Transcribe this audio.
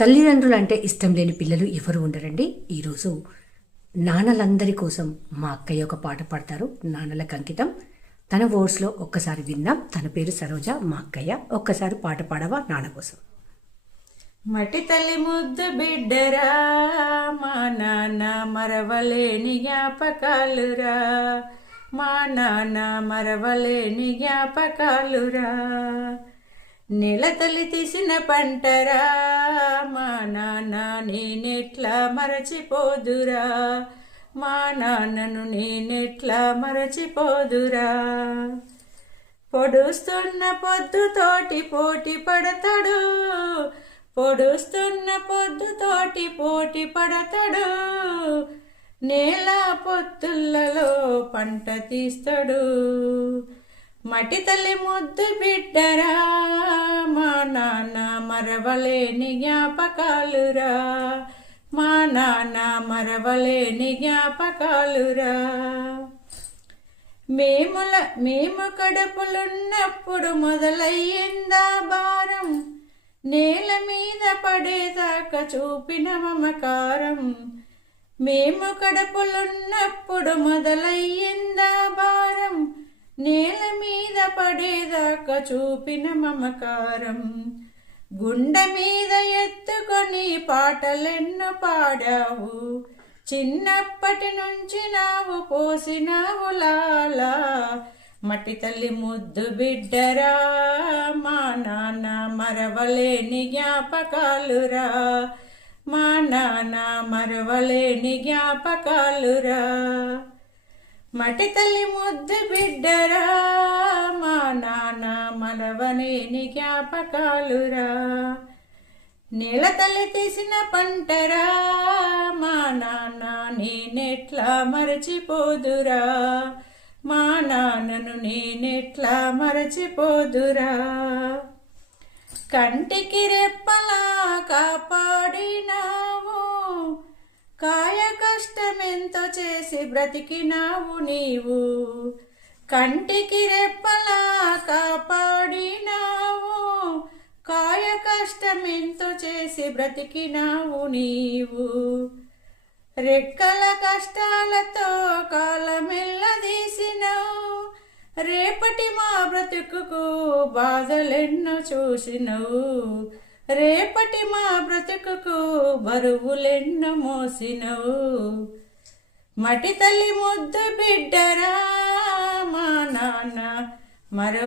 తల్లిదండ్రులు అంటే ఇష్టం లేని పిల్లలు ఎవరు ఉండరండి. ఈరోజు నాన్నలందరి కోసం మా అక్కయ్య ఒక పాట పాడతారు, నాన్నలకు అంకితం. తన వర్డ్స్లో ఒక్కసారి విందాం. తన పేరు సరోజ, మా అక్కయ్య. ఒక్కసారి పాట పాడవా నాన్న కోసం? మట్టి తల్లి ముద్దు బిడ్డరా, మా నాన్న మరవలేని జ్ఞాపకాలురా, మా నాన్న మరవలేని జ్ఞాపకాలురా. నెల తల్లి తీసిన పంటరా, మా నాన్న నేనెట్లా మరచిపోదురా, మా నాన్నను నేనెట్లా మరచిపోదురా. పొడుస్తున్న పొద్దుతోటి పోటీ పడతాడు, పొడుస్తున్న పొద్దుతోటి పోటీ పడతాడు, నేల పొత్తులలో పంట తీస్తాడు. మట్టి తల్లి ముద్దు బిడ్డరా, మా నాన్న మరవలేని జ్ఞాపకాలురా, మా నాన్న మరవలేని జ్ఞాపకాలురా. మేము కడుపులున్నప్పుడు మొదలయ్యిందా భారం, నేల మీద పడేదాకా చూపిన మమకారం. మేము కడుపులున్నప్పుడు మొదలయ్యిందా భారం, నేల మీద పడేదాకా చూపిన మమకారం. గుండె మీద ఎత్తుకొని పాటలెన్నో పాడావు, చిన్నప్పటి నుంచి నావు పోసినావు లాలా. మట్టి తల్లి ముద్దు బిడ్డరా, మా నాన్న మరవలేని జ్ఞాపకాలురా, మా నాన్న మరవలేని జ్ఞాపకాలురా. మట్టి తల్లి ముద్దు బిడ్డరా, మా నాన్న మరవలేని జ్ఞాపకాలురా. నేల తల్లి తీసిన పంటరా, మా నాన్న నేనెట్లా మరచిపోదురా, మా నాన్నను నేనెట్లా మరచిపోదురా. కంటికి రెప్పలా కాపాడినావు, కాయ కష్టమెంతో చేసి బ్రతికినావు నీవు. కంటికి రెప్పలా కాపాడినావు, కాయ కష్టమెంతో చేసి బ్రతికినావు నీవు. రెక్కల కష్టాలతో కాలమెల్లదీసినావు, రేపటి మా బ్రతుకుకు బాధలెన్నో చూసినవు, రేపటి మా బ్రతుకుకు బరువులెన్నో మోసినవు. మట్టి తల్లి ముద్దు బిడ్డరా, మా నాన్న మరో